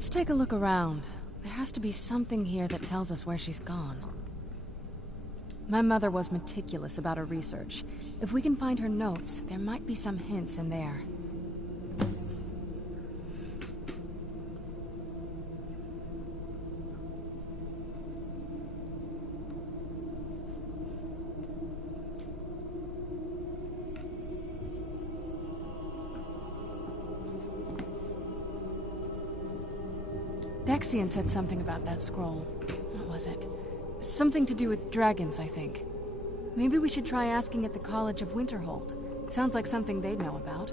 Let's take a look around. There has to be something here that tells us where she's gone. My mother was meticulous about her research. If we can find her notes, there might be some hints in there. Dexian said something about that scroll. What was it? Something to do with dragons, I think. Maybe we should try asking at the College of Winterhold. Sounds like something they'd know about.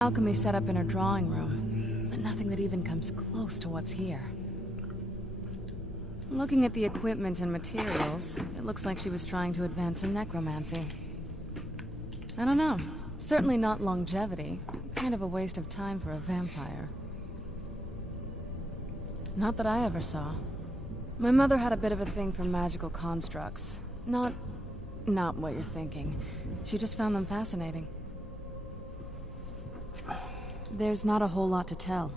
Alchemy set up in her drawing room, but nothing that even comes close to what's here. Looking at the equipment and materials, it looks like she was trying to advance her necromancy. I don't know. Certainly not longevity. Kind of a waste of time for a vampire. Not that I ever saw. My mother had a bit of a thing for magical constructs. Not what you're thinking. She just found them fascinating. There's not a whole lot to tell.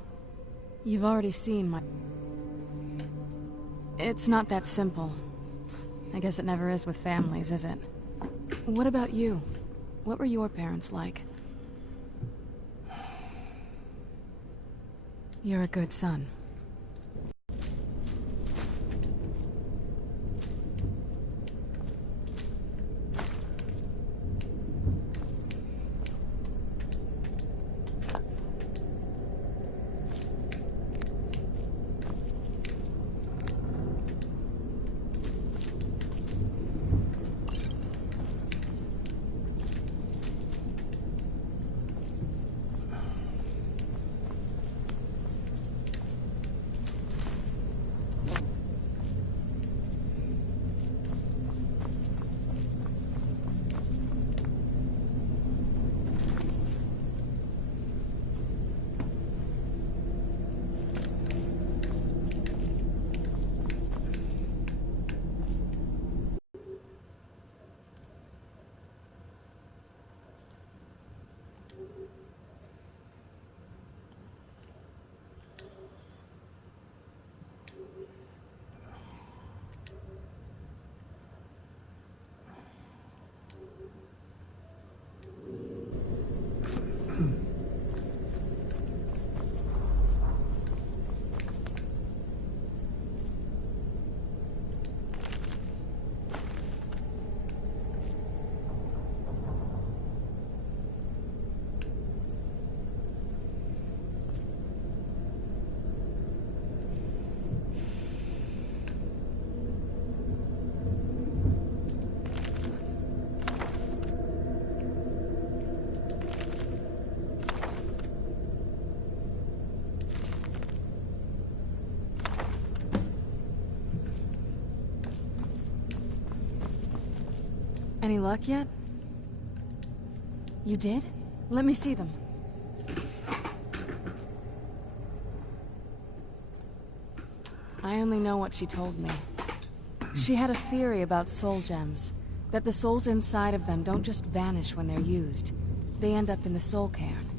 You've already seen my... It's not that simple. I guess it never is with families, is it? What about you? What were your parents like? You're a good son. Any luck yet? You did? Let me see them. I only know what she told me. She had a theory about soul gems, that the souls inside of them don't just vanish when they're used. They end up in the soul cairn.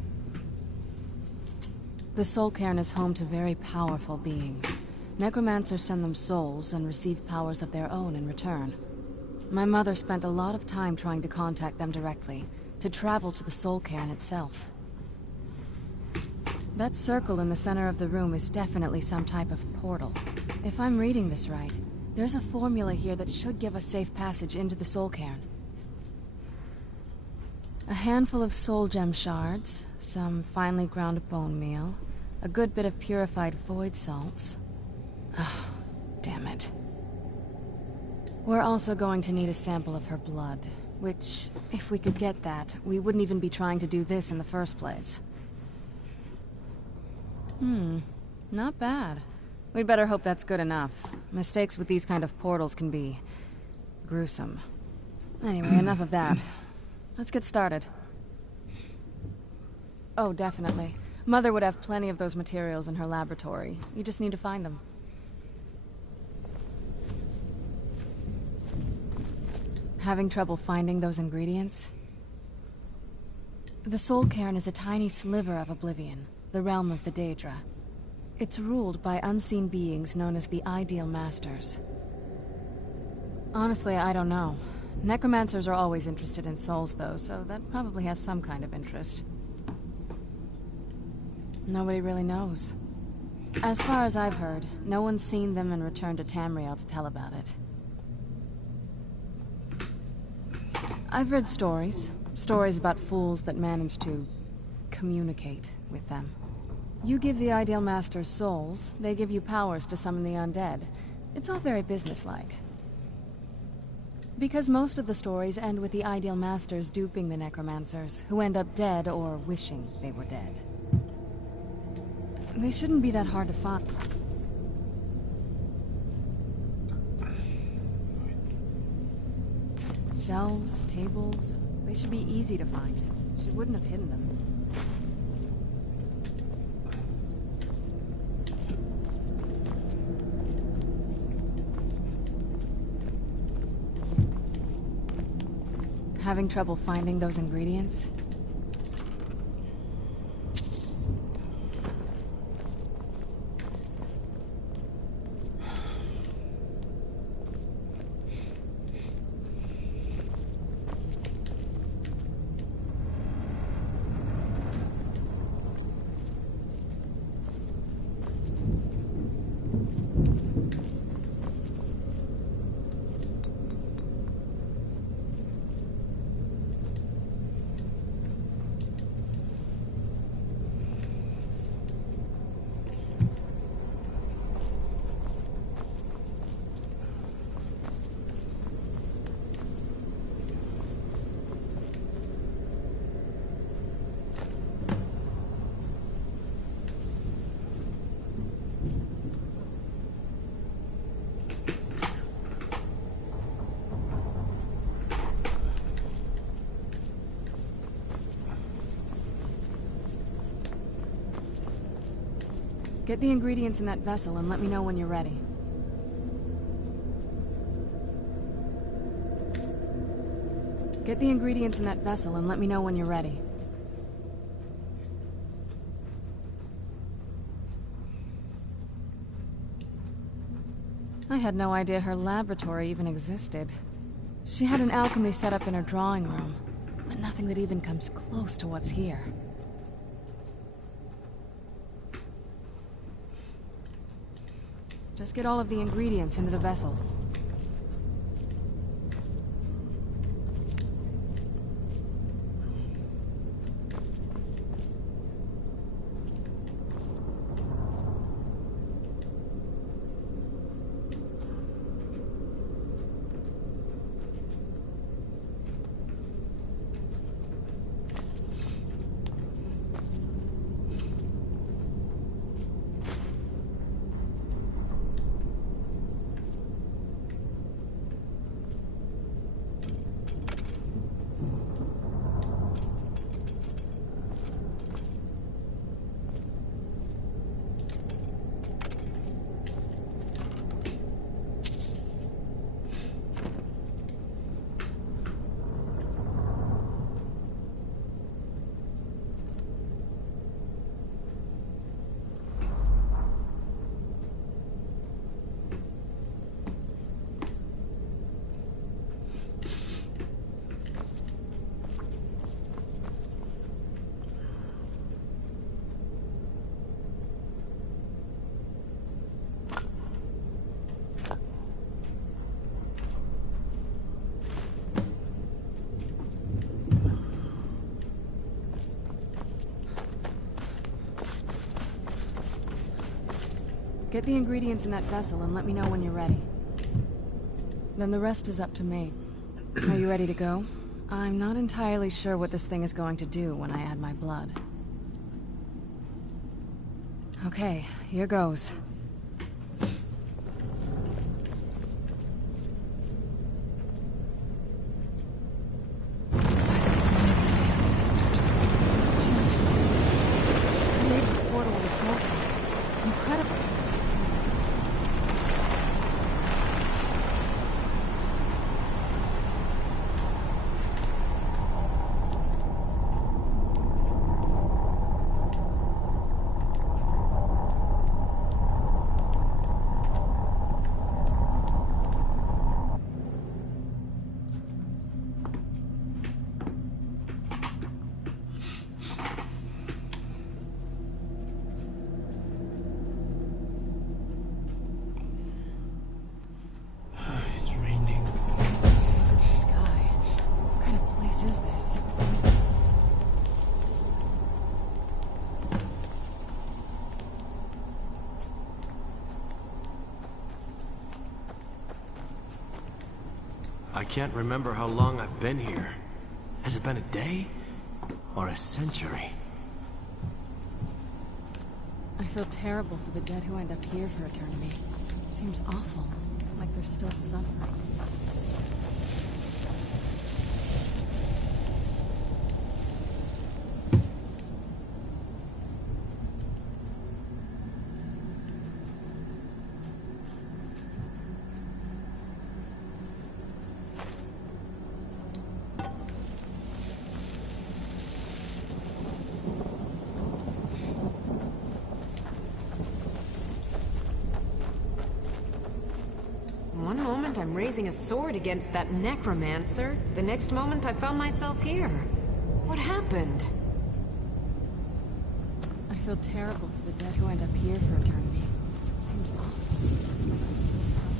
The soul cairn is home to very powerful beings. Necromancers send them souls and receive powers of their own in return. My mother spent a lot of time trying to contact them directly, to travel to the soul cairn itself. That circle in the center of the room is definitely some type of portal. If I'm reading this right, there's a formula here that should give us safe passage into the soul cairn. A handful of soul gem shards, some finely ground bone meal, a good bit of purified void salts. Oh, damn it. We're also going to need a sample of her blood, which, if we could get that, we wouldn't even be trying to do this in the first place. Not bad. We'd better hope that's good enough. Mistakes with these kind of portals can be gruesome. Anyway, enough of that. Let's get started. Oh, definitely. Mother would have plenty of those materials in her laboratory. You just need to find them. Having trouble finding those ingredients? The Soul Cairn is a tiny sliver of Oblivion, the realm of the Daedra. It's ruled by unseen beings known as the Ideal Masters. Honestly, I don't know. Necromancers are always interested in souls, though, so that probably has some kind of interest. Nobody really knows. As far as I've heard, no one's seen them and returned to Tamriel to tell about it. I've read stories. Stories about fools that manage to communicate with them. You give the Ideal Masters souls, they give you powers to summon the undead. It's all very businesslike. Because most of the stories end with the Ideal Masters duping the Necromancers, who end up dead or wishing they were dead. They shouldn't be that hard to find. Shelves, tables, they should be easy to find. She wouldn't have hidden them. Having trouble finding those ingredients? Get the ingredients in that vessel and let me know when you're ready. Get the ingredients in that vessel and let me know when you're ready. I had no idea her laboratory even existed. She had an alchemy set up in her drawing room, but nothing that even comes close to what's here. Just get all of the ingredients into the vessel. Get the ingredients in that vessel and let me know when you're ready. Then the rest is up to me. Are you ready to go? I'm not entirely sure what this thing is going to do when I add my blood. Okay, here goes. Ancestors. Created the portal of the soul. Incredible. I can't remember how long I've been here. Has it been a day? Or a century? I feel terrible for the dead who end up here for eternity. Seems awful, like they're still suffering. One moment I'm raising a sword against that necromancer. The next moment I found myself here. What happened? I feel terrible for the dead who end up here for eternity. Seems awful, like they're still suffering.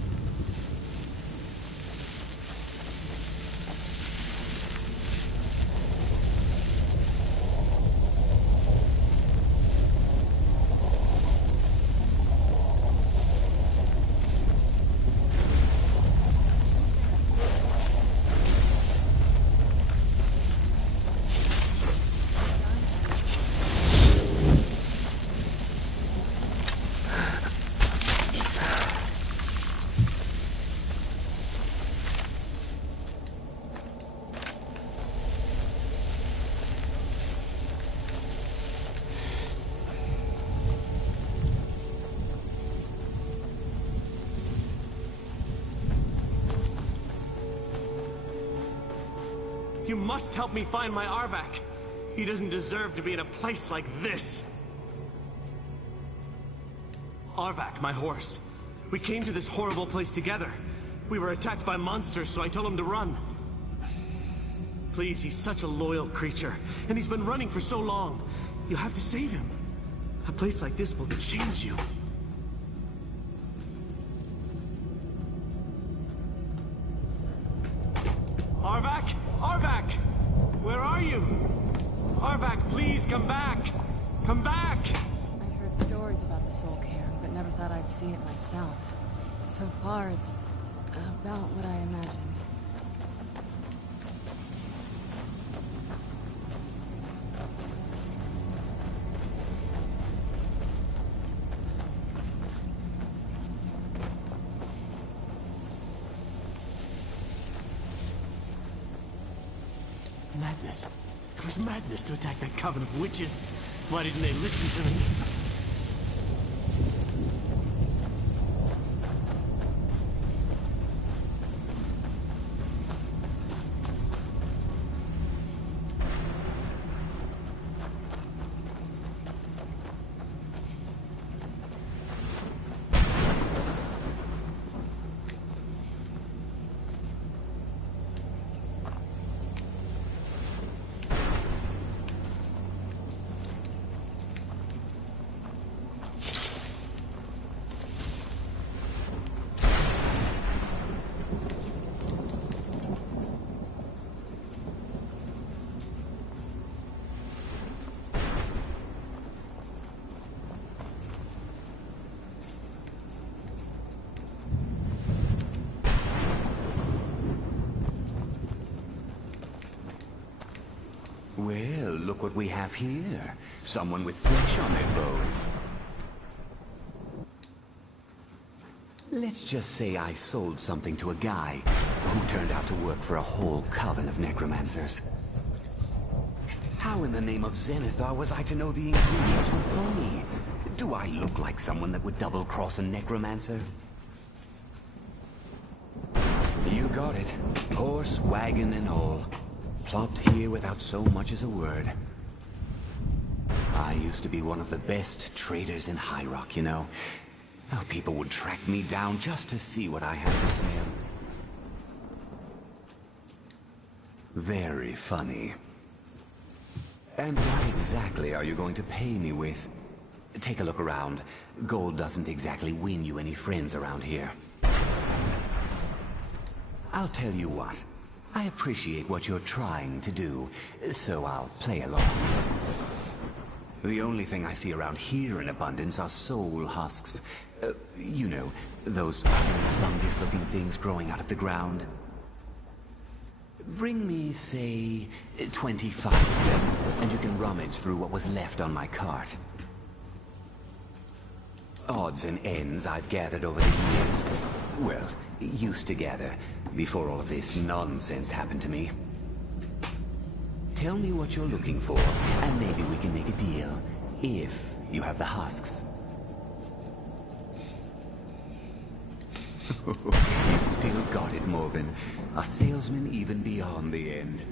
You must help me find my Arvak. He doesn't deserve to be in a place like this. Arvak, my horse. We came to this horrible place together. We were attacked by monsters, so I told him to run. Please, he's such a loyal creature, and he's been running for so long. You have to save him. A place like this will change you. Arvak! Arvak! Where are you? Arvak, please come back! Come back! I'd heard stories about the soul cairn, but never thought I'd see it myself. So far, it's about what I imagined. Madness. It was madness to attack that coven of witches. Why didn't they listen to me? Well, look what we have here. Someone with flesh on their bones. Let's just say I sold something to a guy who turned out to work for a whole coven of necromancers. How in the name of Zenithar was I to know the ingredients were phony? Do I look like someone that would double-cross a necromancer? You got it. Horse, wagon, and all. Plopped here without so much as a word. I used to be one of the best traders in High Rock, you know. How people would track me down just to see what I had for sale. Very funny. And what exactly are you going to pay me with? Take a look around. Gold doesn't exactly win you any friends around here. I'll tell you what. I appreciate what you're trying to do, so I'll play along. The only thing I see around here in abundance are soul husks. You know, those fungus-looking things growing out of the ground. Bring me, say, 25 of them, and you can rummage through what was left on my cart. Odds and ends I've gathered over the years. Well, used to gather, before all of this nonsense happened to me. Tell me what you're looking for, and maybe we can make a deal, if you have the husks. You've still got it, Morgan. A salesman even beyond the end.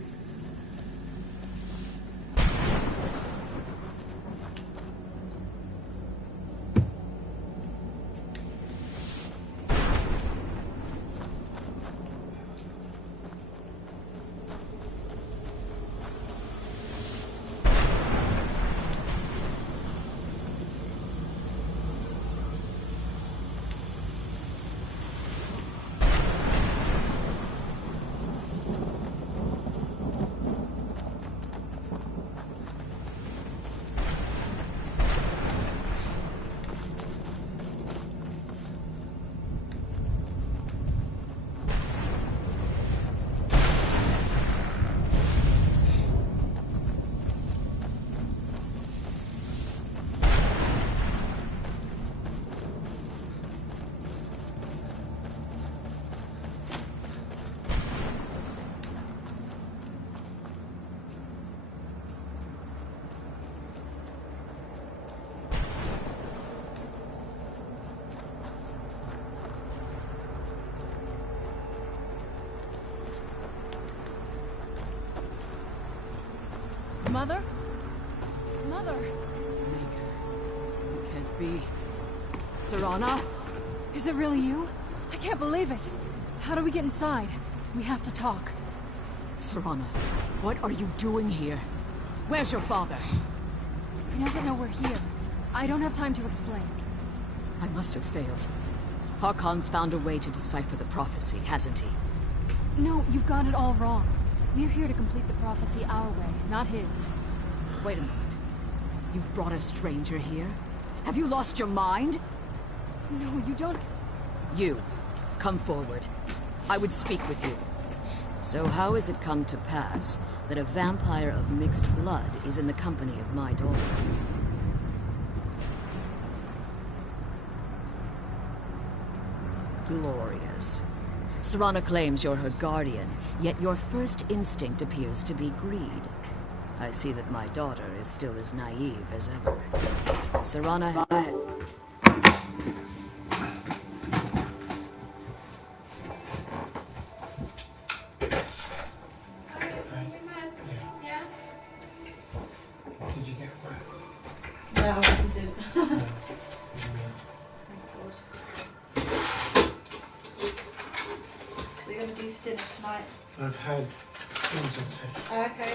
Mother? Mother! Maker. It can't be. Serana? Is it really you? I can't believe it. How do we get inside? We have to talk. Serana, what are you doing here? Where's your father? He doesn't know we're here. I don't have time to explain. I must have failed. Harkon's found a way to decipher the prophecy, hasn't he? No, you've got it all wrong. We're here to complete the prophecy our way, not his. Wait a moment. You've brought a stranger here? Have you lost your mind? No, you don't... You, come forward. I would speak with you. So how has it come to pass that a vampire of mixed blood is in the company of my daughter? Glorious. Serana claims you're her guardian, yet your first instinct appears to be greed. I see that my daughter is still as naive as ever. Serana has... Did you get wet? No, I just didn't. Thank God. What are you going to do for dinner tonight? I've had things on tape. Okay.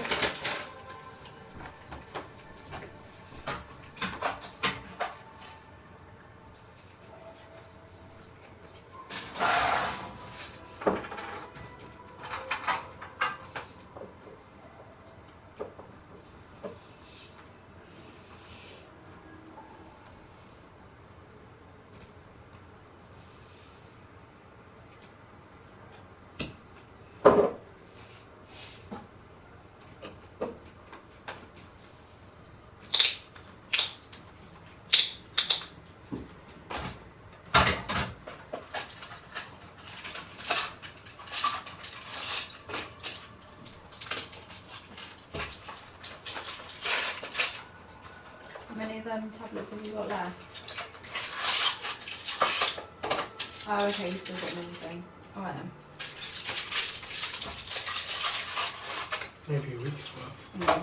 tablets have you got left? Oh, okay, you still got another thing. Alright then. Maybe a week's worth. Yeah.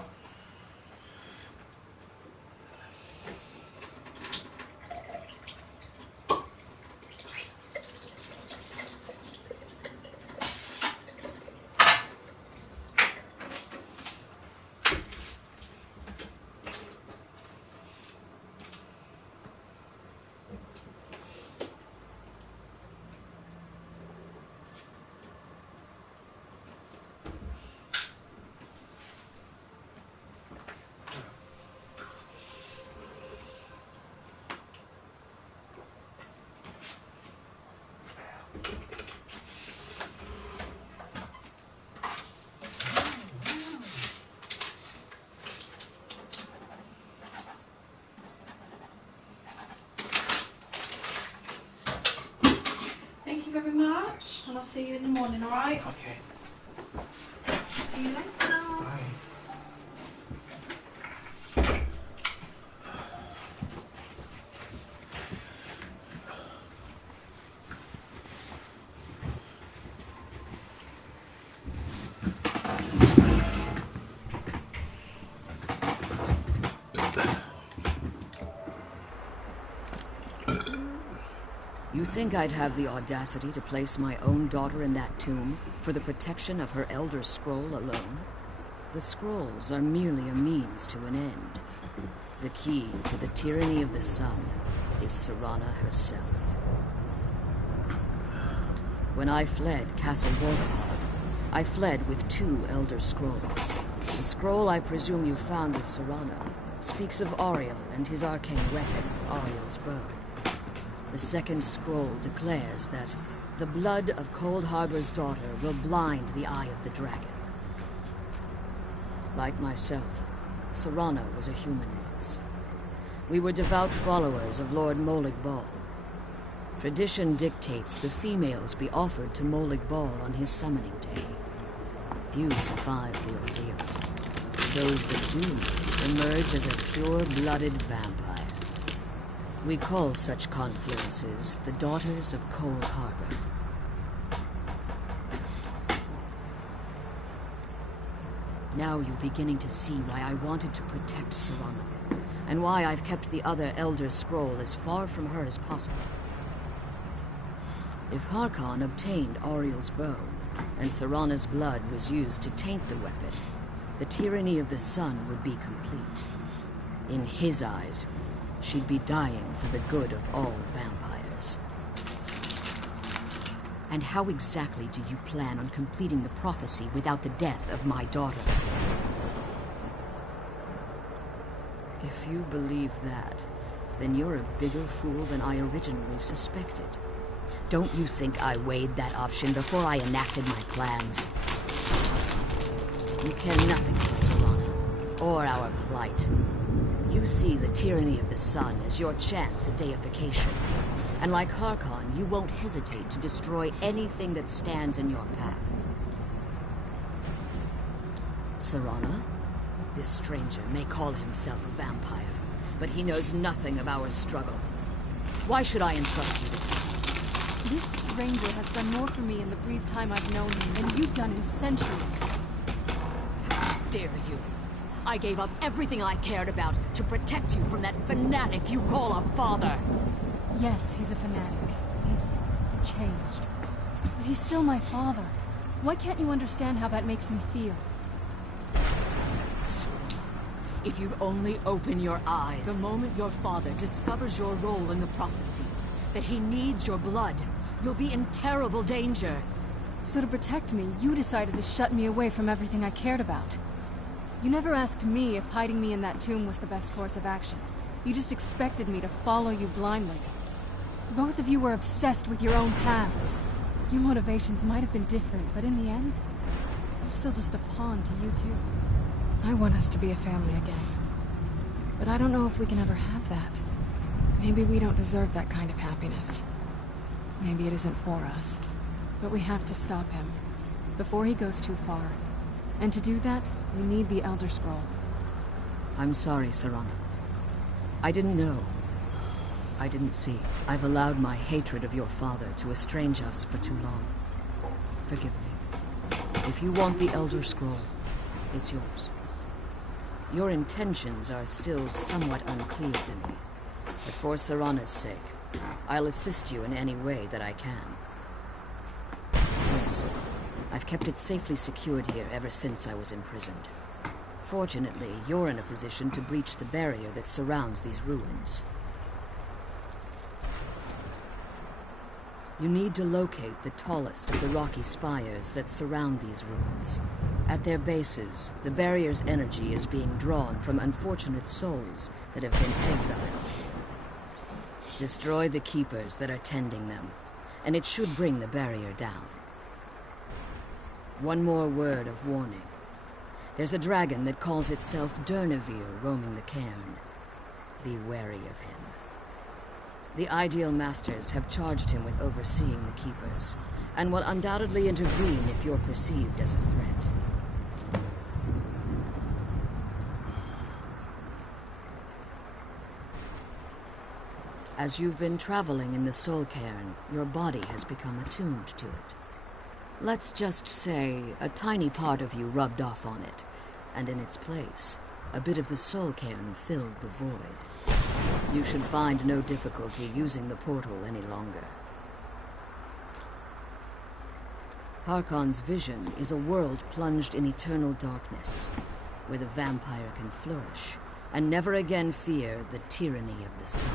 Thank you very much, and I'll see you in the morning, alright? Okay. See you later. Bye. You think I'd have the audacity to place my own daughter in that tomb for the protection of her Elder Scroll alone? The scrolls are merely a means to an end. The key to the tyranny of the sun is Serana herself. When I fled Castle Vorkar, I fled with 2 Elder Scrolls. The scroll I presume you found with Serana speaks of Ariel and his arcane weapon, Ariel's bow. The second scroll declares that the blood of Cold Harbor's daughter will blind the eye of the dragon. Like myself, Serana was a human once. We were devout followers of Lord Molig Bal. Tradition dictates the females be offered to Molig Bal on his summoning day. Few survive the ordeal. Those that do emerge as a pure-blooded vampire. We call such confluences the Daughters of Cold Harbor. Now you're beginning to see why I wanted to protect Serana, and why I've kept the other Elder Scroll as far from her as possible. If Harkon obtained Ariel's bow, and Serana's blood was used to taint the weapon, the tyranny of the sun would be complete. In his eyes, she'd be dying for the good of all vampires. And how exactly do you plan on completing the prophecy without the death of my daughter? If you believe that, then you're a bigger fool than I originally suspected. Don't you think I weighed that option before I enacted my plans? You care nothing for Serana, or our plight. You see the tyranny of the sun as your chance at deification. And like Harkon, you won't hesitate to destroy anything that stands in your path. Serana? This stranger may call himself a vampire, but he knows nothing of our struggle. Why should I entrust you to him? This stranger has done more for me in the brief time I've known him than you've done in centuries. How dare you? I gave up everything I cared about to protect you from that fanatic you call a father. Yes, he's a fanatic. He's changed. But he's still my father. Why can't you understand how that makes me feel? If you'd only open your eyes. The moment your father discovers your role in the prophecy, that he needs your blood, you'll be in terrible danger. So to protect me, you decided to shut me away from everything I cared about. You never asked me if hiding me in that tomb was the best course of action. You just expected me to follow you blindly. Both of you were obsessed with your own paths. Your motivations might have been different, but in the end, I'm still just a pawn to you two. I want us to be a family again. But I don't know if we can ever have that. Maybe we don't deserve that kind of happiness. Maybe it isn't for us. But we have to stop him, before he goes too far. And to do that, we need the Elder Scroll. I'm sorry, Serana. I didn't know. I didn't see. I've allowed my hatred of your father to estrange us for too long. Forgive me. If you want the Elder Scroll, it's yours. Your intentions are still somewhat unclear to me, but for Serana's sake, I'll assist you in any way that I can. Yes, I've kept it safely secured here ever since I was imprisoned. Fortunately, you're in a position to breach the barrier that surrounds these ruins. You need to locate the tallest of the rocky spires that surround these ruins. At their bases, the barrier's energy is being drawn from unfortunate souls that have been exiled. Destroy the keepers that are tending them, and it should bring the barrier down. One more word of warning. There's a dragon that calls itself Durnevere roaming the cairn. Be wary of him. The Ideal Masters have charged him with overseeing the Keepers, and will undoubtedly intervene if you're perceived as a threat. As you've been traveling in the Soul Cairn, your body has become attuned to it. Let's just say a tiny part of you rubbed off on it, and in its place, a bit of the Soul Cairn filled the void. You should find no difficulty using the portal any longer. Harkon's vision is a world plunged in eternal darkness, where the vampire can flourish, and never again fear the tyranny of the sun.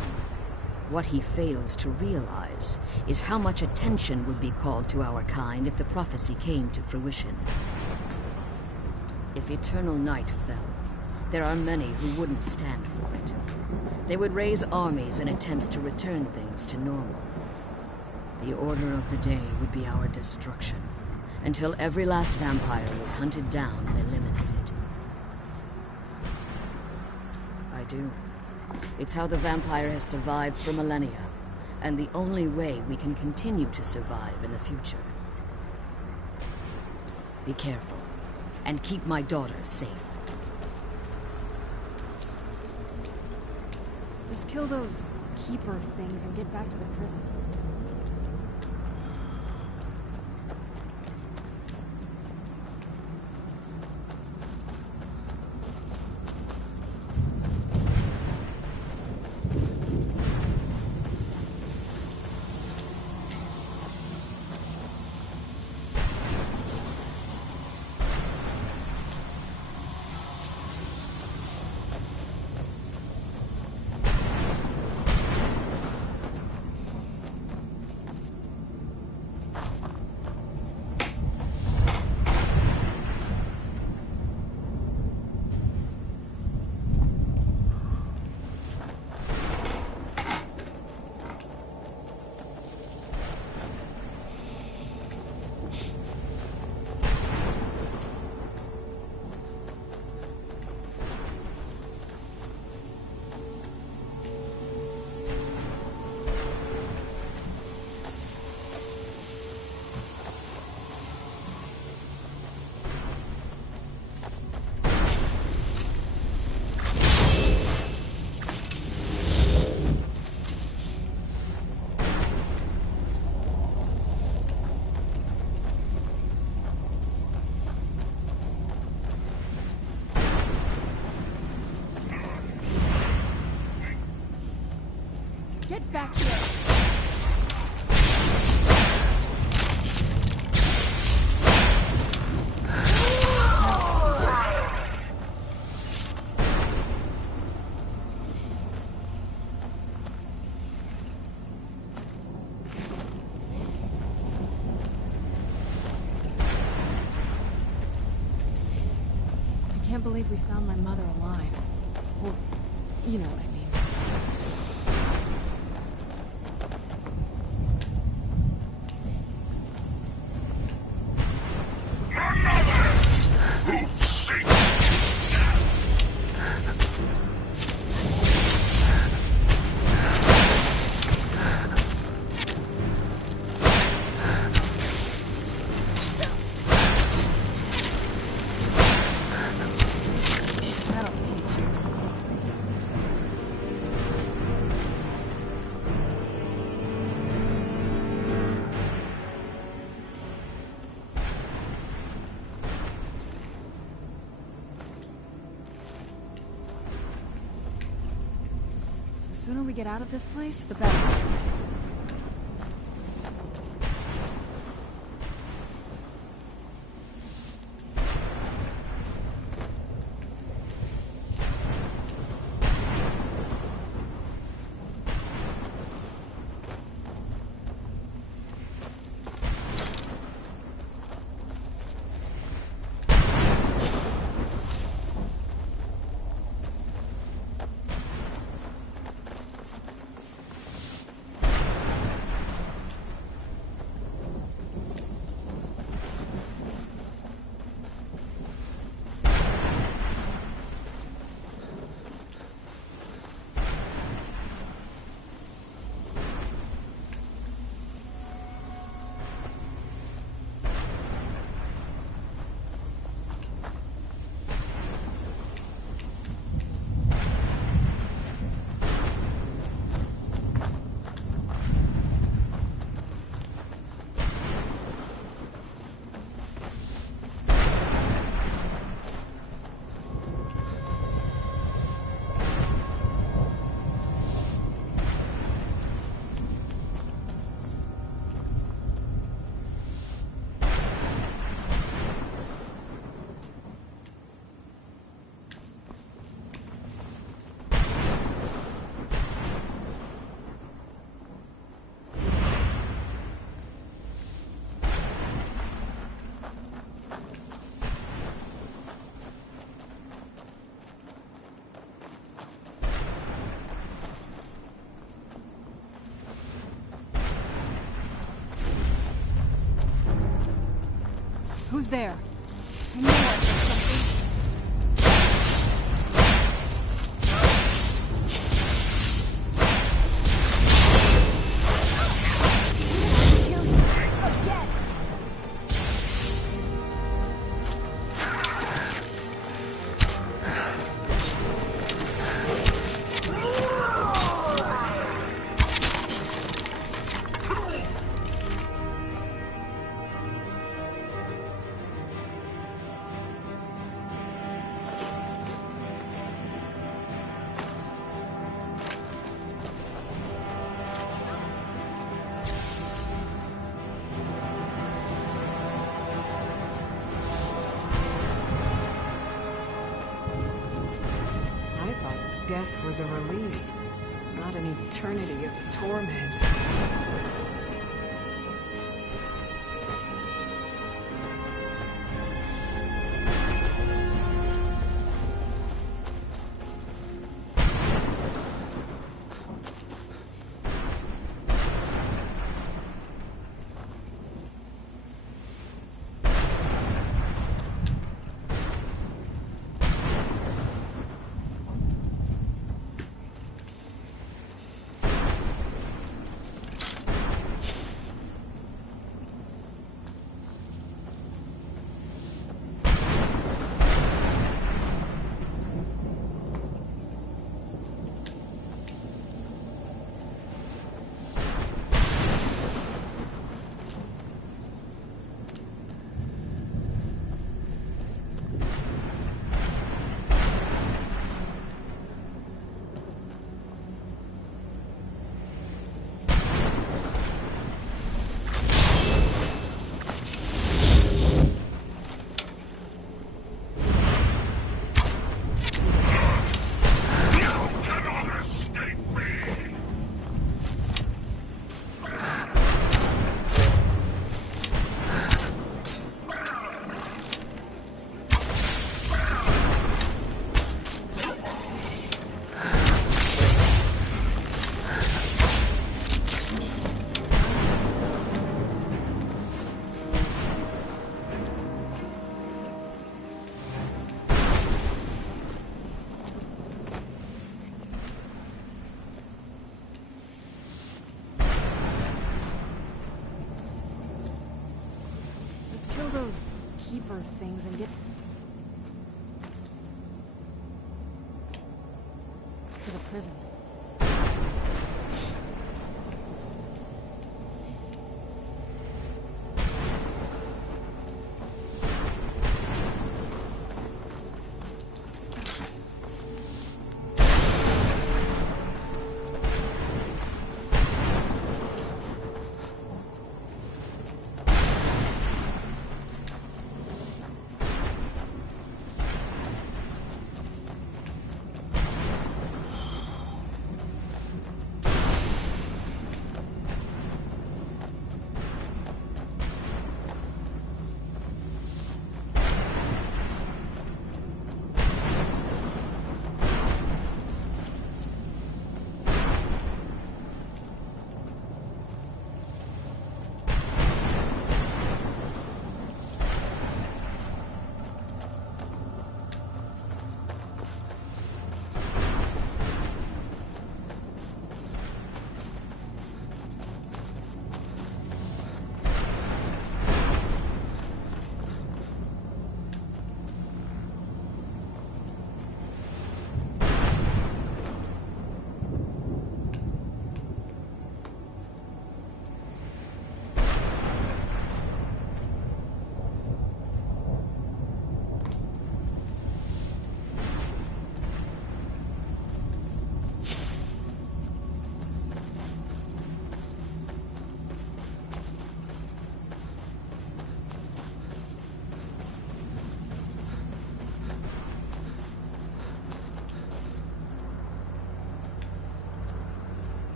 What he fails to realize is how much attention would be called to our kind if the prophecy came to fruition. If eternal night fell, there are many who wouldn't stand for it. They would raise armies in attempts to return things to normal. The order of the day would be our destruction, until every last vampire was hunted down and eliminated. I do. It's how the vampire has survived for millennia, and the only way we can continue to survive in the future. Be careful, and keep my daughter safe. Let's kill those keeper things and get back to the prison. Get back here! I can't believe we found my mother alive. Well, you know what I mean. sooner we get out of this place, the better. Who's there? I knew I heard something. Kill you. Again. Death was a release, not an eternity of torment. Kill those keeper things and get to the prison.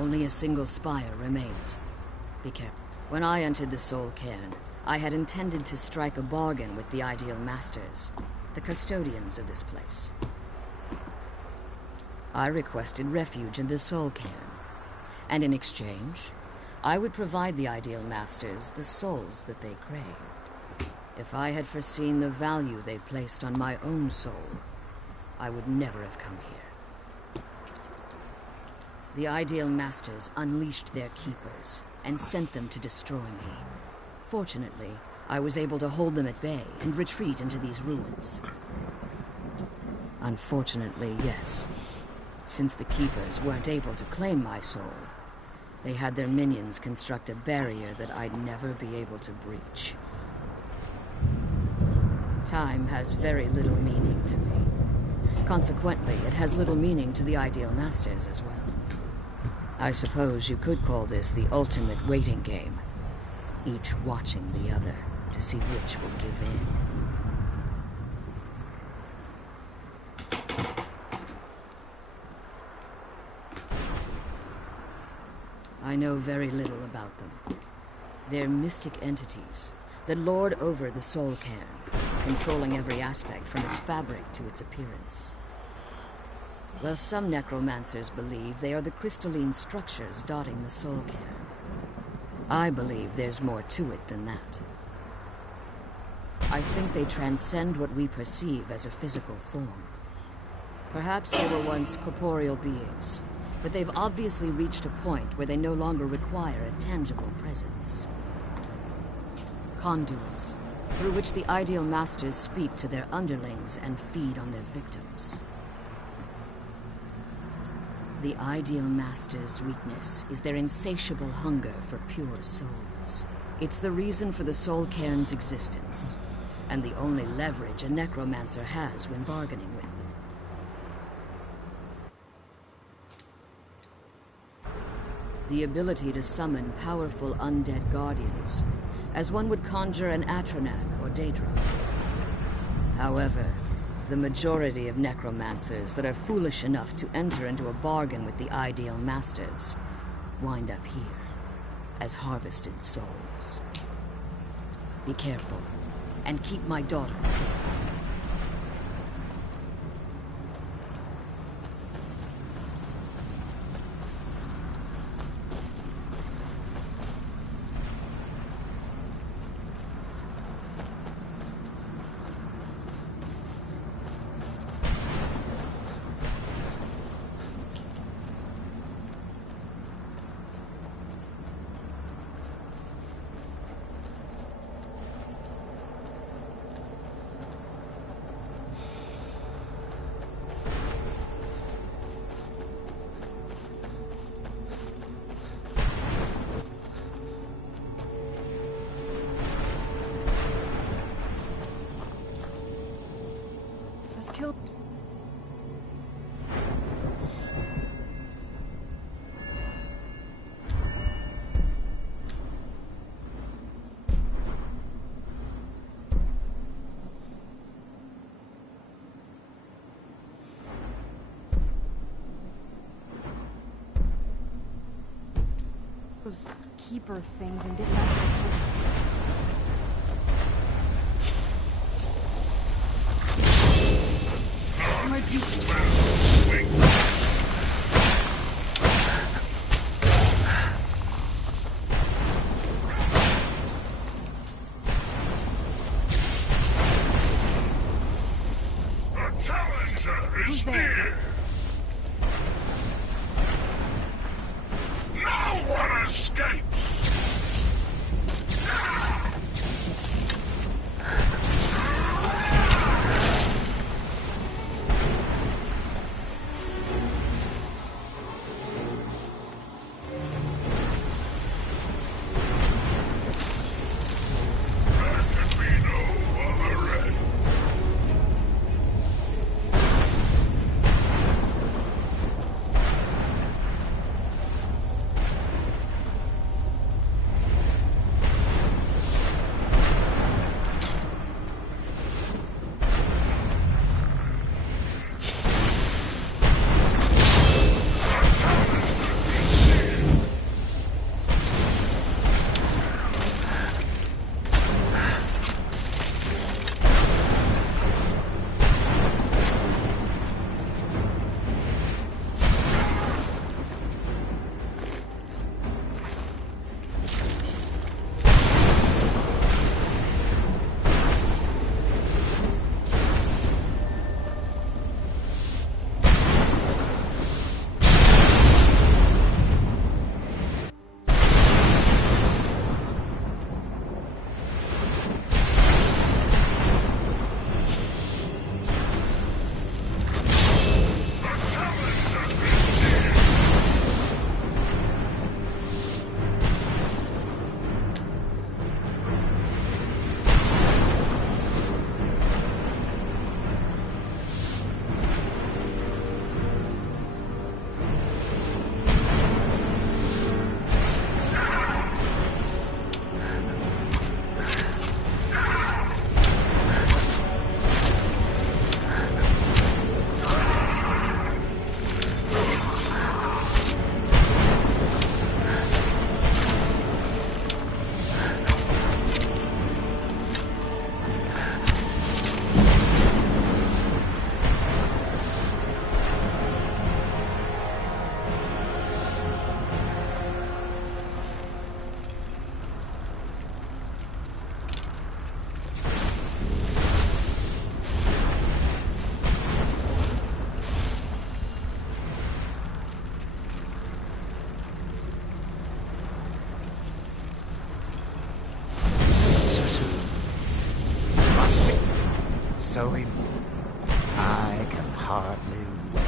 Only a single spire remains. Be careful. When I entered the Soul Cairn, I had intended to strike a bargain with the Ideal Masters, the custodians of this place. I requested refuge in the Soul Cairn, and in exchange, I would provide the Ideal Masters the souls that they craved. If I had foreseen the value they placed on my own soul, I would never have come here. The Ideal Masters unleashed their keepers and sent them to destroy me. Fortunately, I was able to hold them at bay and retreat into these ruins. Unfortunately, yes. Since the keepers weren't able to claim my soul, they had their minions construct a barrier that I'd never be able to breach. Time has very little meaning to me. Consequently, it has little meaning to the Ideal Masters as well. I suppose you could call this the ultimate waiting game, each watching the other to see which will give in. I know very little about them. They're mystic entities that lord over the Soul Cairn, controlling every aspect from its fabric to its appearance. While some necromancers believe they are the crystalline structures dotting the Soul Cairn, I believe there's more to it than that. I think they transcend what we perceive as a physical form. Perhaps they were once corporeal beings, but they've obviously reached a point where they no longer require a tangible presence. Conduits, through which the Ideal Masters speak to their underlings and feed on their victims. The Ideal Masters' weakness is their insatiable hunger for pure souls. It's the reason for the Soul Cairn's existence, and the only leverage a necromancer has when bargaining with them. The ability to summon powerful undead guardians, as one would conjure an Atronak or Daedra. However, the majority of necromancers that are foolish enough to enter into a bargain with the Ideal Masters wind up here as harvested souls. Be careful, and keep my daughter safe. Let's kill... those keeper things and get back to the prison. Where'd you... The challenger is near! No one escapes! hardly wait.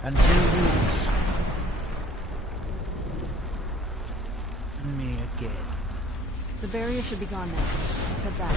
Until you summon me again. The barrier should be gone now. Let's head back.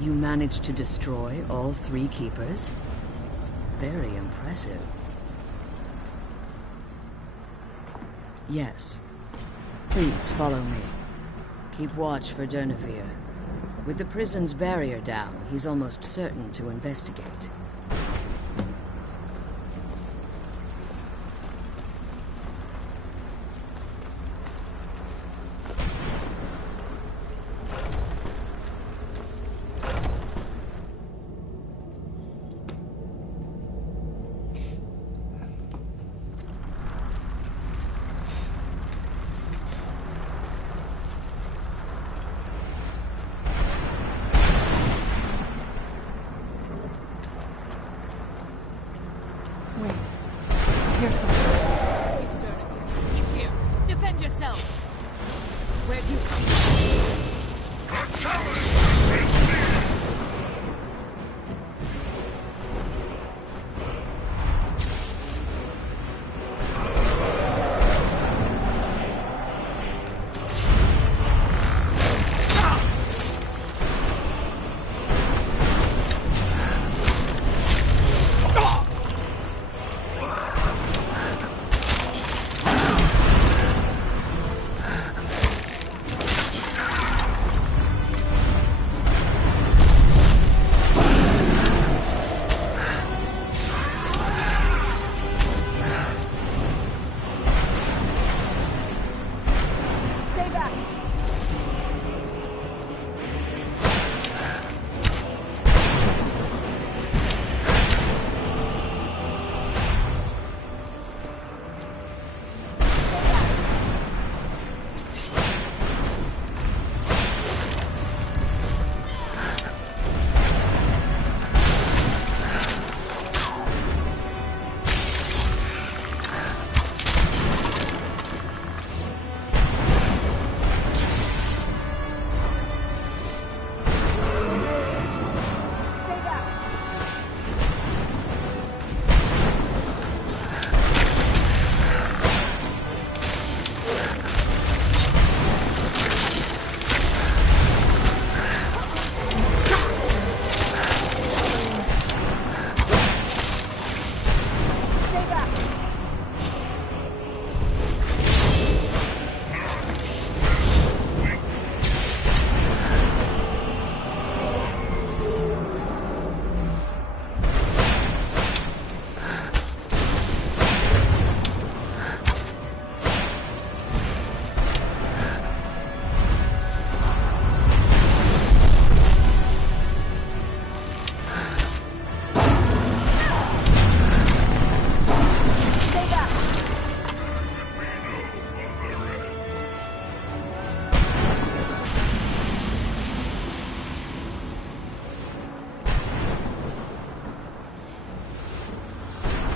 You managed to destroy all 3 keepers? Very impressive. Yes. Please follow me. Keep watch for Durnevere. With the prison's barrier down, he's almost certain to investigate. yourselves! Where do you come A challenger is near!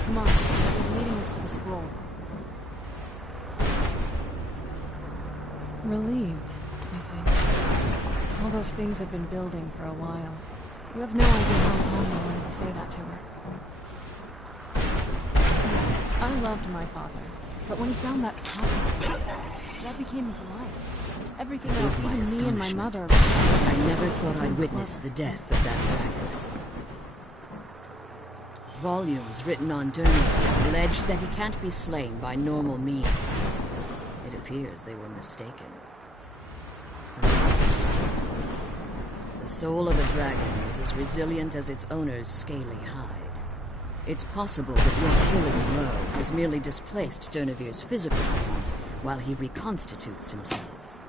Come on, he's leading us to the scroll. Relieved, I think. All those things have been building for a while. You have no idea how long I wanted to say that to her. I loved my father, but when he found that prophecy, that became his life. Everything else, even me and my mother... I never thought I'd witness the death of that dragon. Volumes written on Dermot allege that he can't be slain by normal means. It appears they were mistaken. Unless... the soul of a dragon is as resilient as its owner's scaly hide. It's possible that your killing blow has merely displaced Dernevir's physical form while he reconstitutes himself.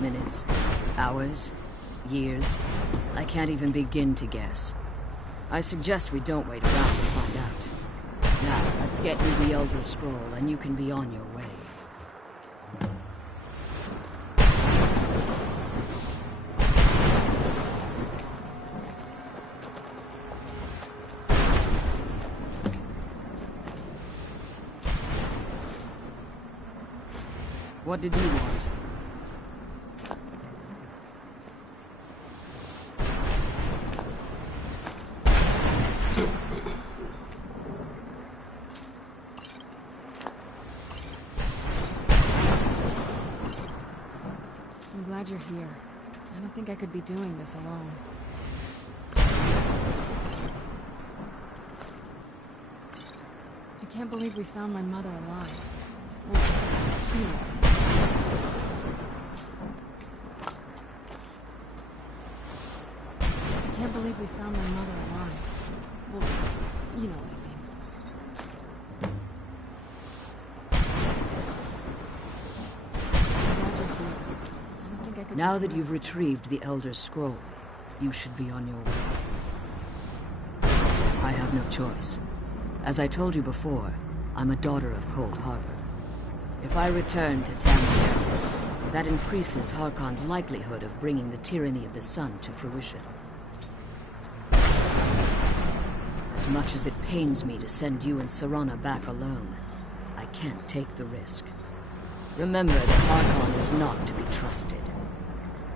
Minutes, hours, years, I can't even begin to guess. I suggest we don't wait around to find out. Now, let's get you the Elder Scroll and you can be on your way. What did you want? I'm glad you're here. I don't think I could be doing this alone. I can't believe we found my mother alive. Well, you know. I can't believe we found my mother alive. Well, you know what I mean. I'm glad you're here. I don't think I could Now be that doing you've this retrieved the Elder Scroll, you should be on your way. I have no choice. As I told you before, I'm a daughter of Cold Harbor. If I return to Tamriel, that increases Harkon's likelihood of bringing the tyranny of the sun to fruition. As much as it pains me to send you and Serana back alone, I can't take the risk. Remember that Harkon is not to be trusted.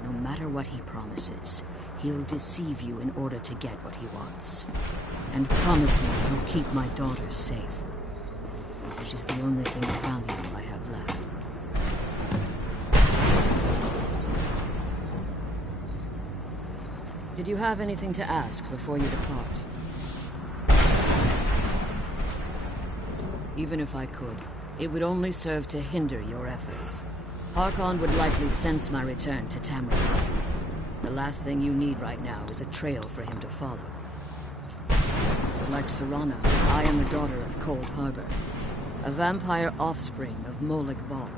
No matter what he promises, he'll deceive you in order to get what he wants. And promise me he'll keep my daughter safe. She's the only thing of value I have left. Did you have anything to ask before you depart? Even if I could, it would only serve to hinder your efforts. Harkon would likely sense my return to Tamriel. The last thing you need right now is a trail for him to follow. Like Serana, I am the daughter of Cold Harbor, a vampire offspring of Molag Bal.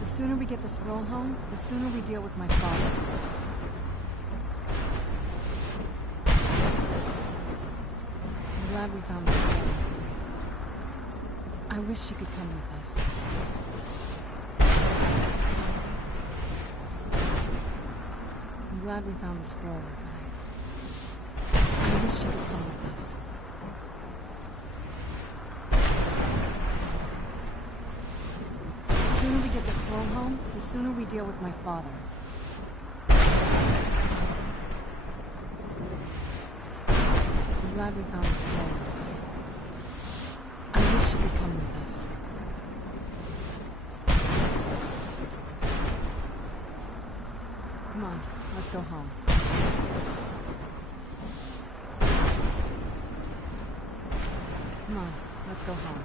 The sooner we get the scroll home, the sooner we deal with my father. I'm glad we found the scroll. I wish she could come with us. I'm glad we found the scroll. I wish she could come with us. The sooner we get the scroll home, the sooner we deal with my father. I'm glad we found the scroll. I wish she could come with us. Come on, let's go home. Come on, let's go home.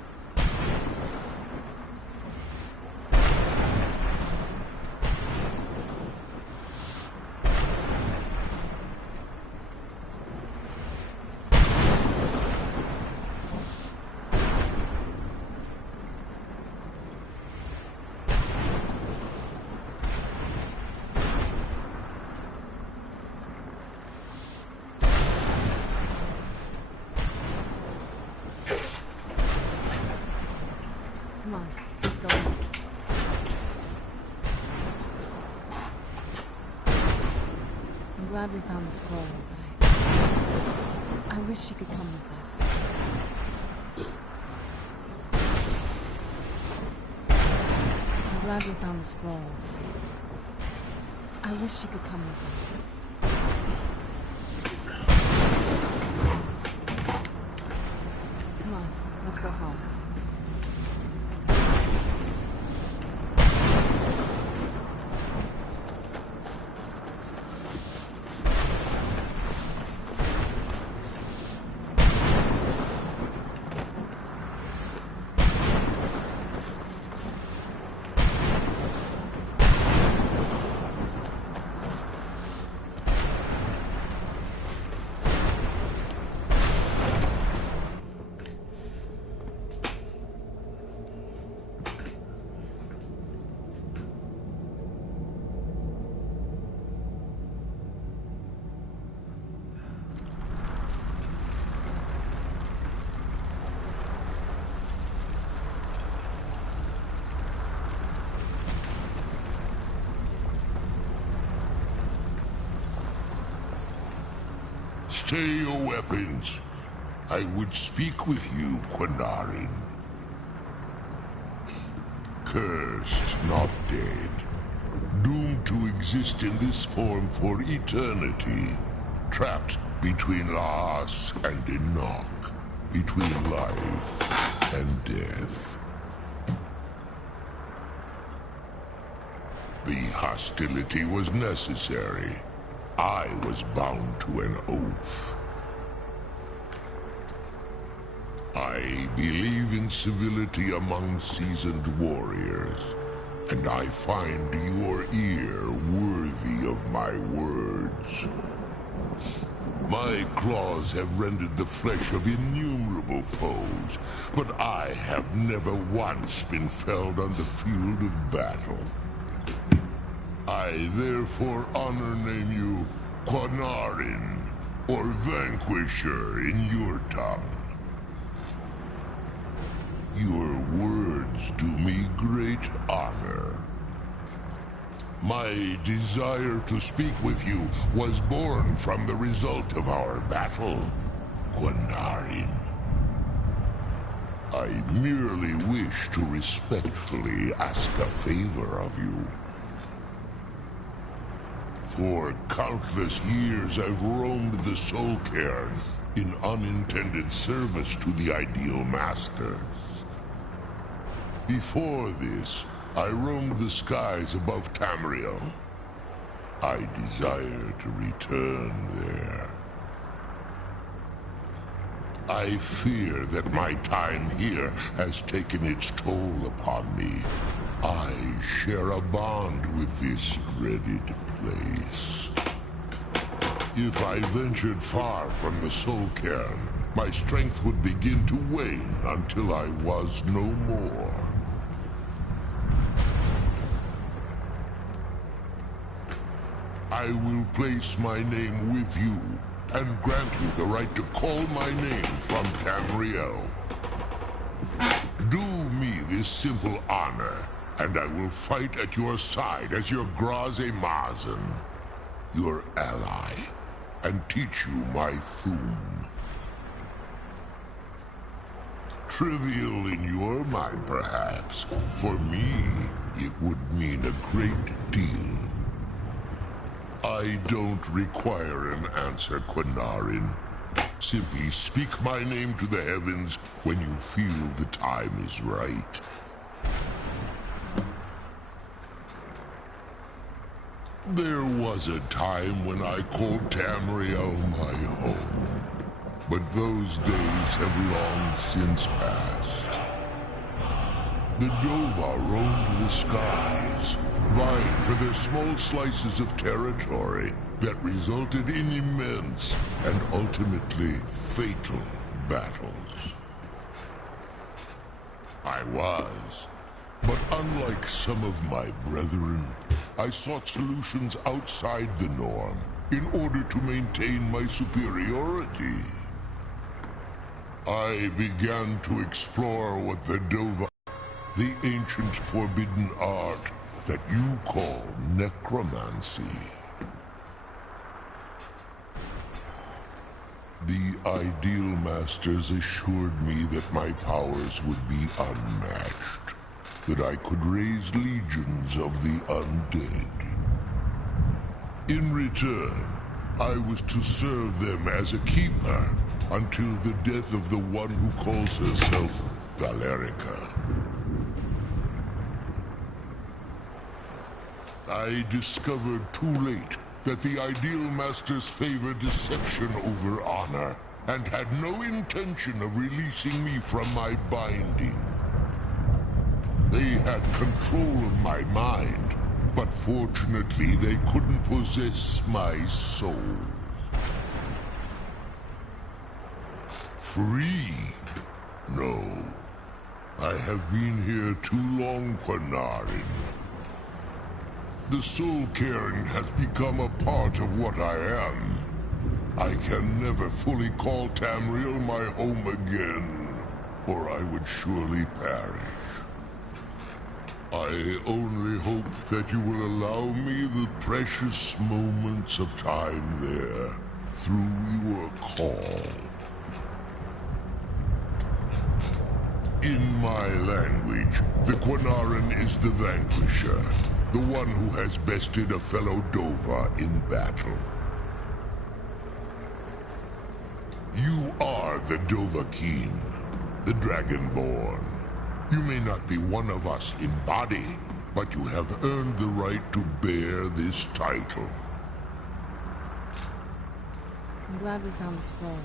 Come on, let's go home. I'm glad we found the scroll, but I wish she could come with us. I'm glad we found the scroll. I wish she could come with us. Come on, let's go home. Stay your weapons. I would speak with you, Quinarin. Cursed, not dead. Doomed to exist in this form for eternity. Trapped between Laas and Enoch. Between life and death. The hostility was necessary. I was bound to an oath. I believe in civility among seasoned warriors, and I find your ear worthy of my words. My claws have rendered the flesh of innumerable foes, but I have never once been felled on the field of battle. I therefore name you Quinarin, or Vanquisher in your tongue. Your words do me great honor. My desire to speak with you was born from the result of our battle, Quinarin. I merely wish to respectfully ask a favor of you. For countless years I've roamed the Soul Cairn in unintended service to the Ideal Masters. Before this, I roamed the skies above Tamriel. I desire to return there. I fear that my time here has taken its toll upon me. I share a bond with this dreaded place. If I ventured far from the Soul Cairn, my strength would begin to wane until I was no more. I will place my name with you, and grant you the right to call my name from Tamriel. Do me this simple honor, and I will fight at your side as your Graze Mazen, your ally, and teach you my Thum. Trivial in your mind, perhaps. For me, it would mean a great deal. I don't require an answer, Quinarin. Simply speak my name to the heavens when you feel the time is right. There was a time when I called Tamriel my home, but those days have long since passed. The Dova roamed the skies, vying for their small slices of territory that resulted in immense and ultimately fatal battles. I was, but unlike some of my brethren, I sought solutions outside the norm in order to maintain my superiority. I began to explore what the Dova, the ancient forbidden art that you call necromancy. The Ideal Masters assured me that my powers would be unmatched, that I could raise legions of the undead. In return, I was to serve them as a keeper until the death of the one who calls herself Valerica. I discovered too late that the Ideal Masters favor deception over honor, and had no intention of releasing me from my binding. They had control of my mind, but fortunately they couldn't possess my soul. Free? No. I have been here too long, Quinarin. The Soul Cairn has become a part of what I am. I can never fully call Tamriel my home again, or I would surely perish. I only hope that you will allow me the precious moments of time there, through your call. In my language, the Quinaran is the vanquisher, the one who has bested a fellow Dova in battle. You are the Dovahkiin, the Dragonborn. You may not be one of us in body, but you have earned the right to bear this title. I'm glad we found the scroll.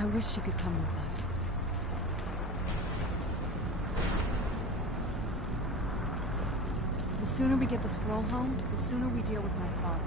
I wish you could come with us. The sooner we get the scroll home, the sooner we deal with my father.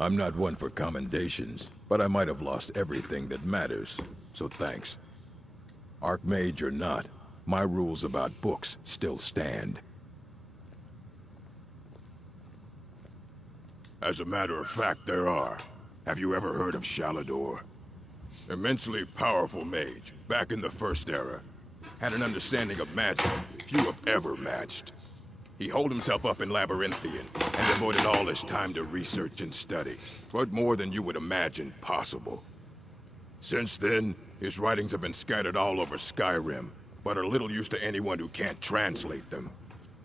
I'm not one for commendations, but I might have lost everything that matters, so thanks. Archmage or not, my rules about books still stand. As a matter of fact, there are. Have you ever heard of Shalador? Immensely powerful mage, back in the First Era. Had an understanding of magic few have ever matched. He holed himself up in Labyrinthian, and devoted all his time to research and study, but more than you would imagine possible. Since then, his writings have been scattered all over Skyrim, but are little use to anyone who can't translate them.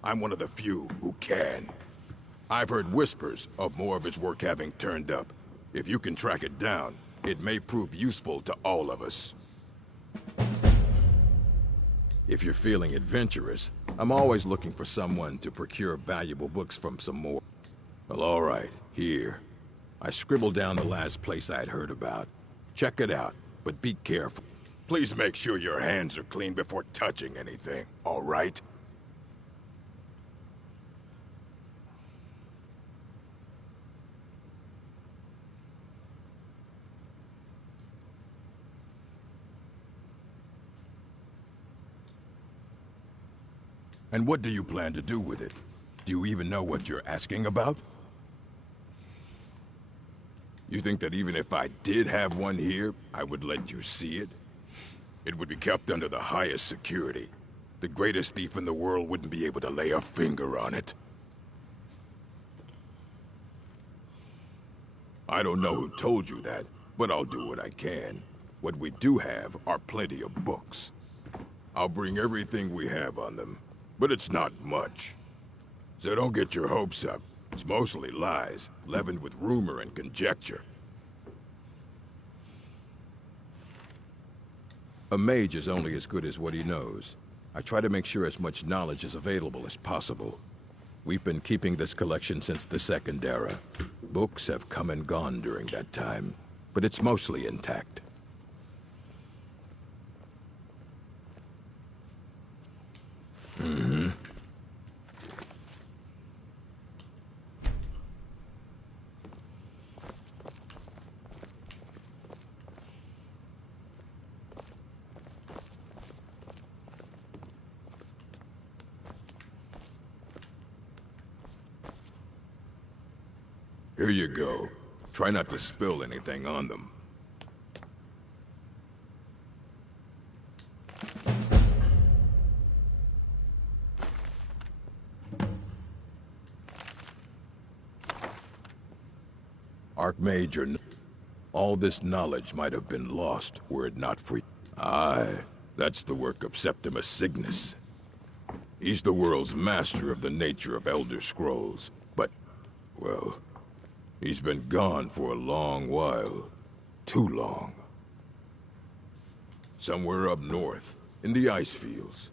I'm one of the few who can. I've heard whispers of more of his work having turned up. If you can track it down, it may prove useful to all of us. If you're feeling adventurous, I'm always looking for someone to procure valuable books from some more. Well, all right, here. I scribbled down the last place I'd heard about. Check it out, but be careful. Please make sure your hands are clean before touching anything, all right? And what do you plan to do with it? Do you even know what you're asking about? You think that even if I did have one here, I would let you see it? It would be kept under the highest security. The greatest thief in the world wouldn't be able to lay a finger on it. I don't know who told you that, but I'll do what I can. What we do have are plenty of books. I'll bring everything we have on them. But it's not much. So don't get your hopes up. It's mostly lies, leavened with rumor and conjecture. A mage is only as good as what he knows. I try to make sure as much knowledge is available as possible. We've been keeping this collection since the Second Era. Books have come and gone during that time, but it's mostly intact. Mm-hmm. Here you go. Try not to spill anything on them. Archmage or all this knowledge might have been lost were it not for... Aye, that's the work of Septimus Cygnus. He's the world's master of the nature of Elder Scrolls, but, well, he's been gone for a long while. Too long. Somewhere up north, in the ice fields.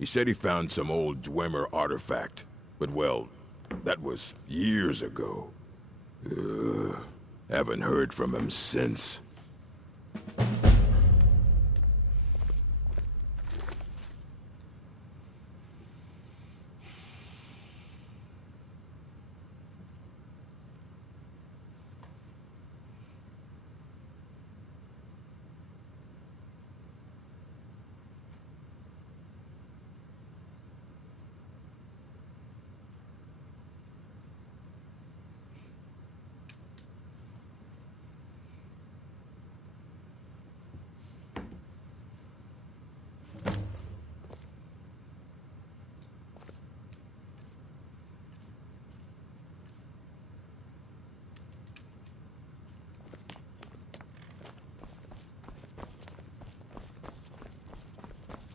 He said he found some old Dwemer artifact, but well, that was years ago. Haven't heard from him since.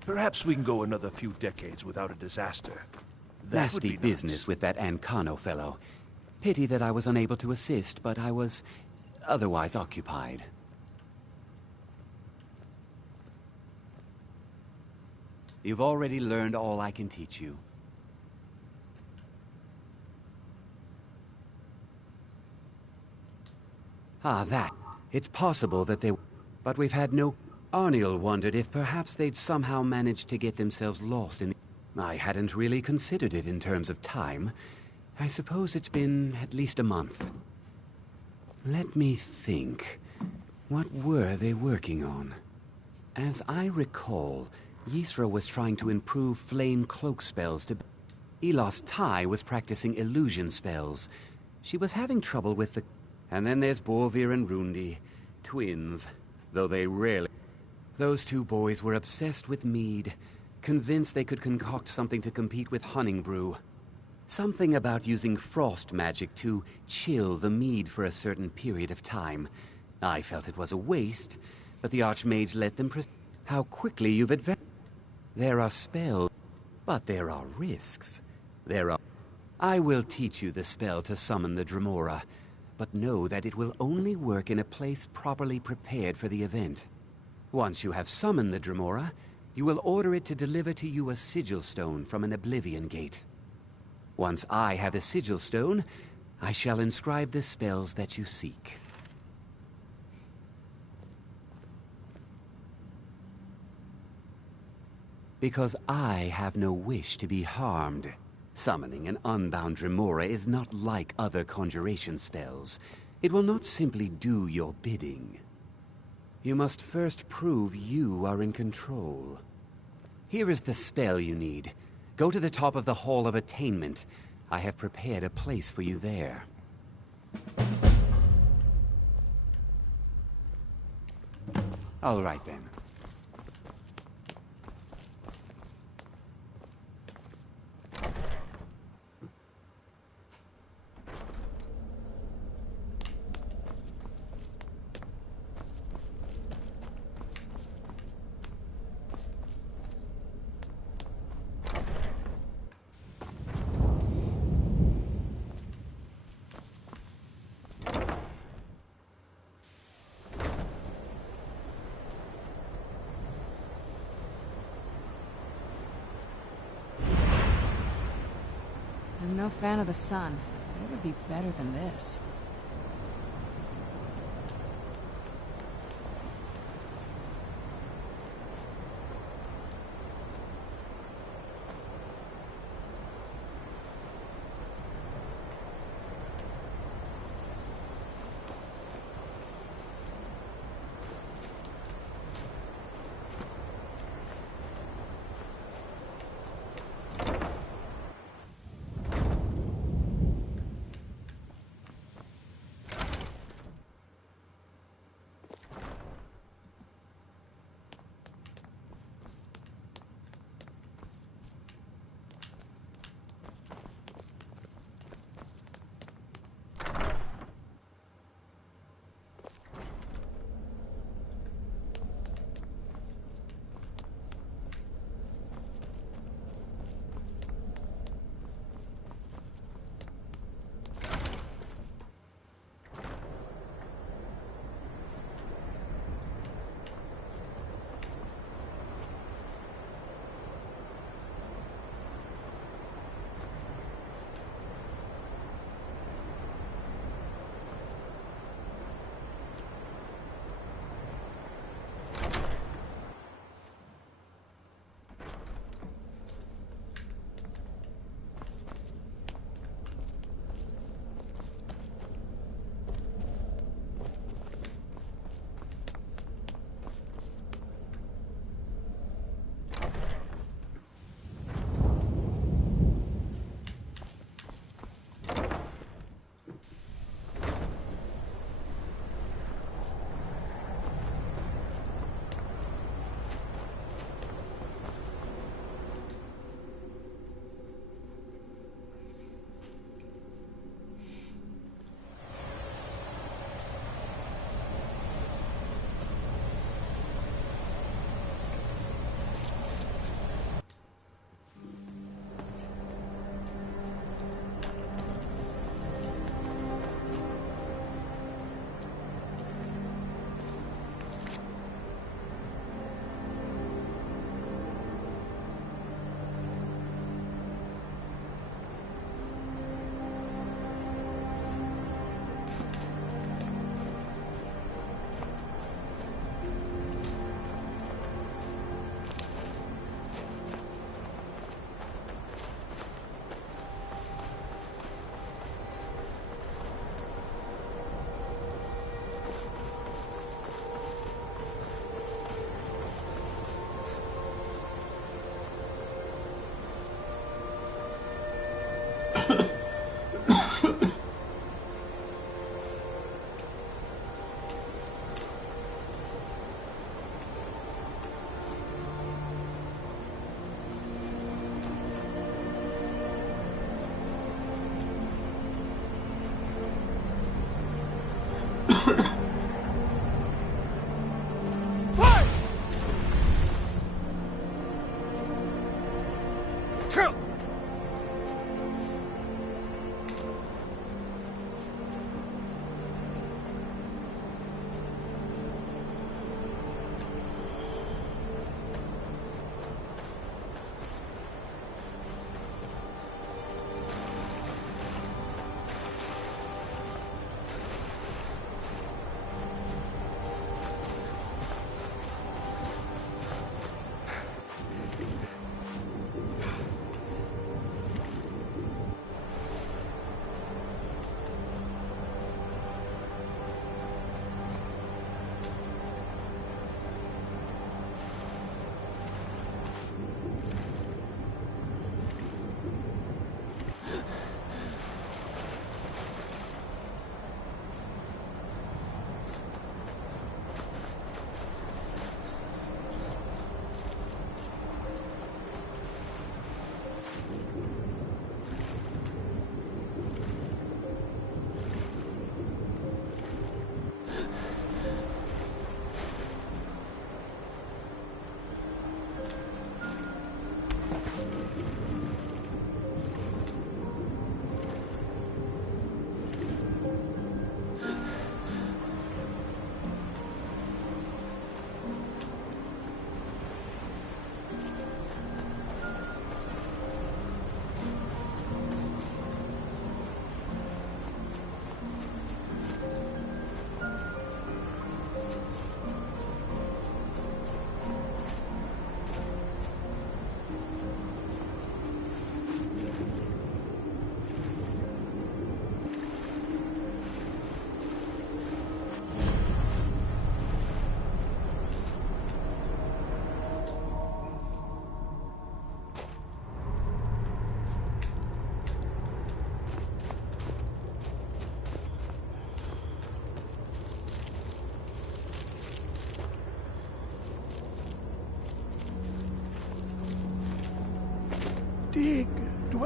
Perhaps we can go another few decades without a disaster. That would be Nasty business with that Ancano fellow. Pity that I was unable to assist, but I was otherwise occupied. You've already learned all I can teach you. Ah, that. It's possible that they... But we've had no... Arniel wondered if perhaps they'd somehow managed to get themselves lost in... I hadn't really considered it in terms of time. I suppose it's been at least a month. Let me think. What were they working on? As I recall, Ysra was trying to improve flame cloak spells to... Elos Tai was practicing illusion spells. She was having trouble with the... And then there's Borvir and Rundi, twins, though they rarely... Those two boys were obsessed with mead, convinced they could concoct something to compete with Honningbrew. Something about using frost magic to chill the mead for a certain period of time. I felt it was a waste, but the Archmage let them proceed. How quickly you've advanced. There are spells, but there are risks. I will teach you the spell to summon the Dremora, but know that it will only work in a place properly prepared for the event. Once you have summoned the Dremora, you will order it to deliver to you a sigil stone from an Oblivion Gate. Once I have the sigil stone, I shall inscribe the spells that you seek. Because I have no wish to be harmed. Summoning an unbound Dremora is not like other conjuration spells. It will not simply do your bidding. You must first prove you are in control. Here is the spell you need. Go to the top of the Hall of Attainment. I have prepared a place for you there. All right, then. I'm no fan of the sun. It would be better than this.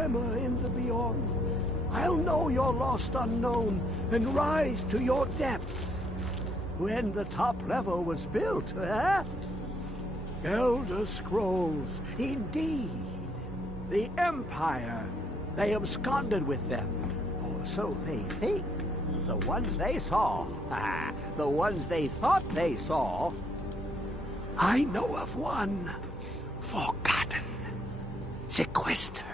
Dwemer in the beyond, I'll know your lost unknown and rise to your depths. When the top level was built, eh? Elder Scrolls, indeed. The Empire, they absconded with them, or so they think. The ones they saw, the ones they thought they saw. I know of one, forgotten, sequestered.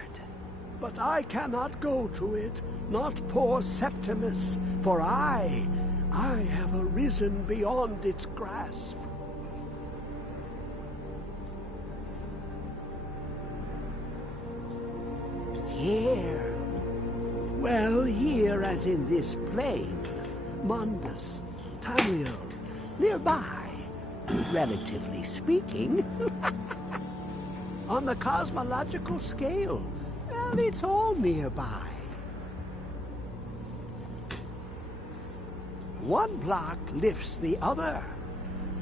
But I cannot go to it, not poor Septimus, for I have arisen beyond its grasp. Here. Well, here as in this plain, Mundus, Tamriel, nearby, relatively speaking. On the cosmological scale, well, it's all nearby. One block lifts the other.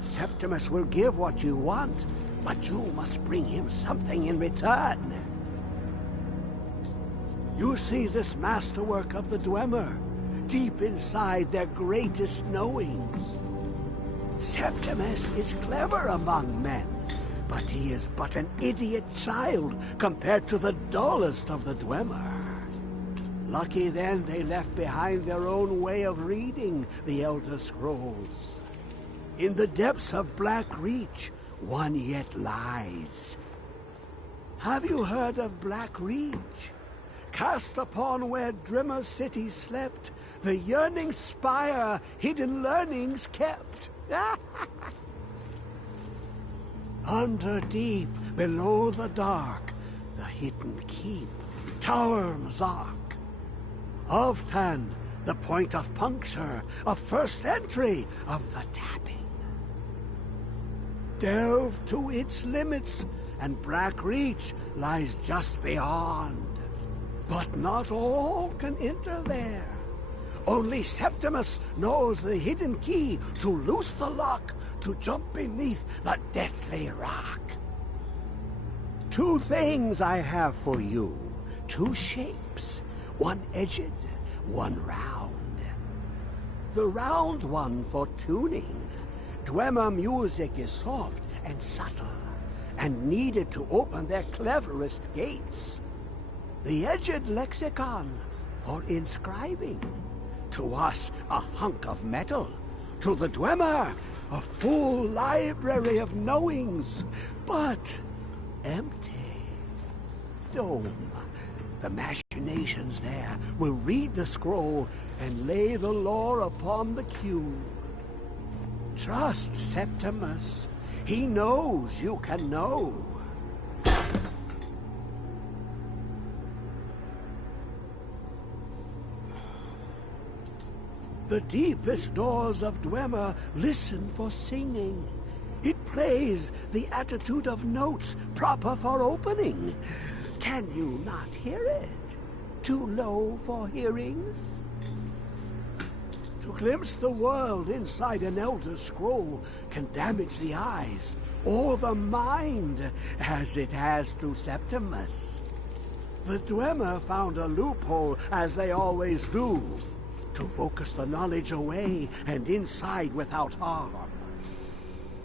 Septimus will give what you want, but you must bring him something in return. You see this masterwork of the Dwemer, deep inside their greatest knowings. Septimus is clever among men, but he is but an idiot child compared to the dullest of the Dwemer. Lucky then they left behind their own way of reading the Elder Scrolls. In the depths of Black Reach, one yet lies. Have you heard of Black Reach? Cast upon where Drimmer City slept, the yearning spire hidden learnings kept. Under deep, below the dark, the hidden keep, Tower Mzark. Ovtan, the point of puncture, of first entry, of the tapping. Delve to its limits, and Black Reach lies just beyond. But not all can enter there. Only Septimus knows the hidden key to loose the lock, to jump beneath the deathly rock. Two things I have for you. Two shapes. One edged, one round. The round one for tuning. Dwemer music is soft and subtle, and needed to open their cleverest gates. The edged lexicon for inscribing. To us, a hunk of metal. To the Dwemer, a full library of knowings, but empty. Dome. The machinations there will read the scroll and lay the lore upon the cube. Trust Septimus. He knows you can know. The deepest doors of Dwemer listen for singing. It plays the attitude of notes proper for opening. Can you not hear it? Too low for hearings? To glimpse the world inside an Elder Scroll can damage the eyes or the mind, as it has to Septimus. The Dwemer found a loophole, as they always do, to focus the knowledge away and inside without harm.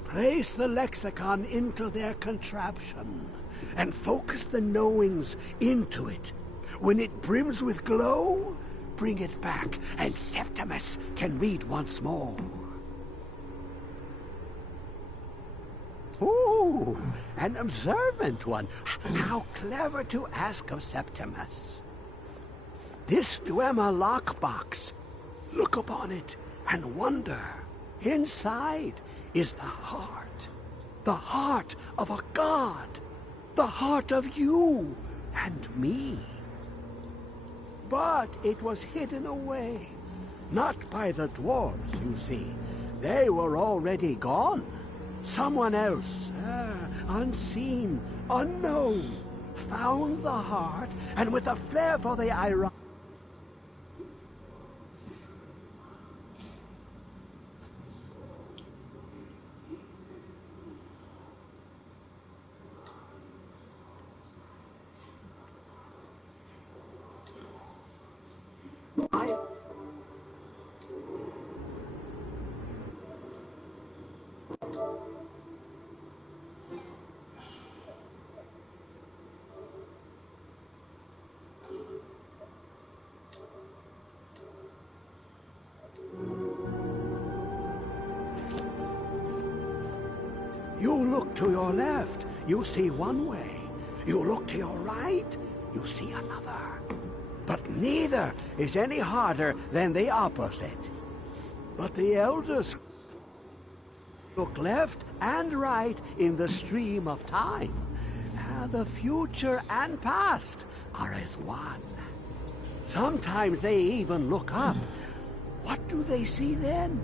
Place the lexicon into their contraption, and focus the knowings into it. When it brims with glow, bring it back, and Septimus can read once more. Ooh, an observant one. How clever to ask of Septimus. This Dwemer lockbox. Look upon it and wonder. Inside is the heart of a god, the heart of you and me. But it was hidden away, not by the dwarves, you see. They were already gone. Someone else, unseen, unknown, found the heart, and with a flair for the ironic, You look to your left, you see one way. You look to your right, you see another. But neither is any harder than the opposite. But the elders look left and right in the stream of time. The future and past are as one. Sometimes they even look up. What do they see then?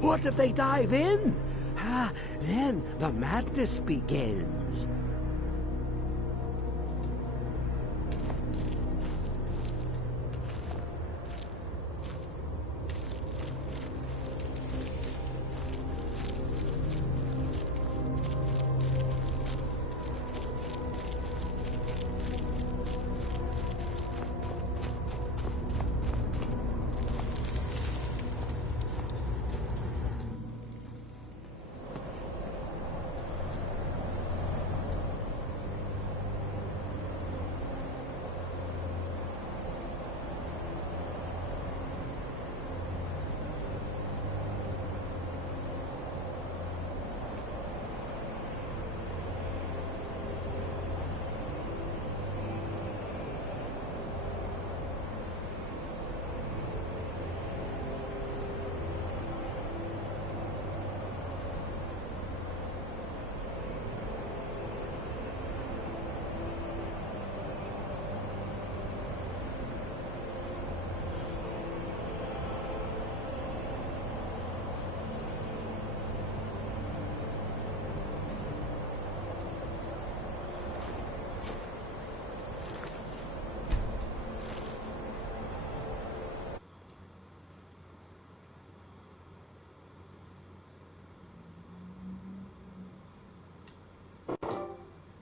What if they dive in? Then the madness begins.